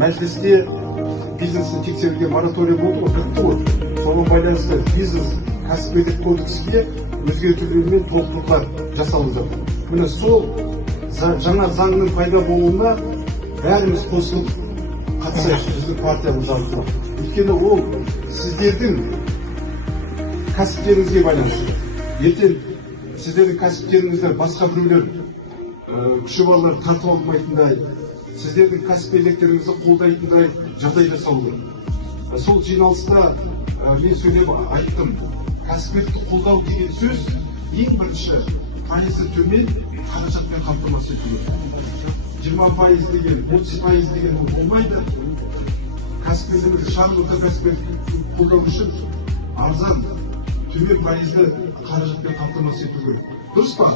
мәжілісте бизнесті тексеруге мораторий болды ғой, бітті ғой. Соған байланысты бизнес кәсіпкерлік кодекске өзгертулер мен толықтырулар жасалып жатыр. Міне сол жаңа заңның пайда болуына бәріміз қосылып қатысайық, біздің партиямыз арқылы. Өйткені ол сіздердің кәсіптеріңізге байланысты. Ертең сіздердің кәсіптеріңізді басқа біреулер күші балалар тартып алмайтындай, сіздердің кәсіпкерліктеріңізді қолдайтындай жағдай жасау керек. Сол жиналыста мен сөйлеп айттым, кәсіпкерлікті қолдау деген сөз ең бірінші пайызы төмен қаражатпен қамтамасыз ету керек. 20% деген, 30% деген болмайды. Кәсіпкерлігімізді шағын орта кәсіпкерлікті қолдау үшін арзан, төмен пайызды қаражатпен қамтамасыз ету керек. Дұрыс па?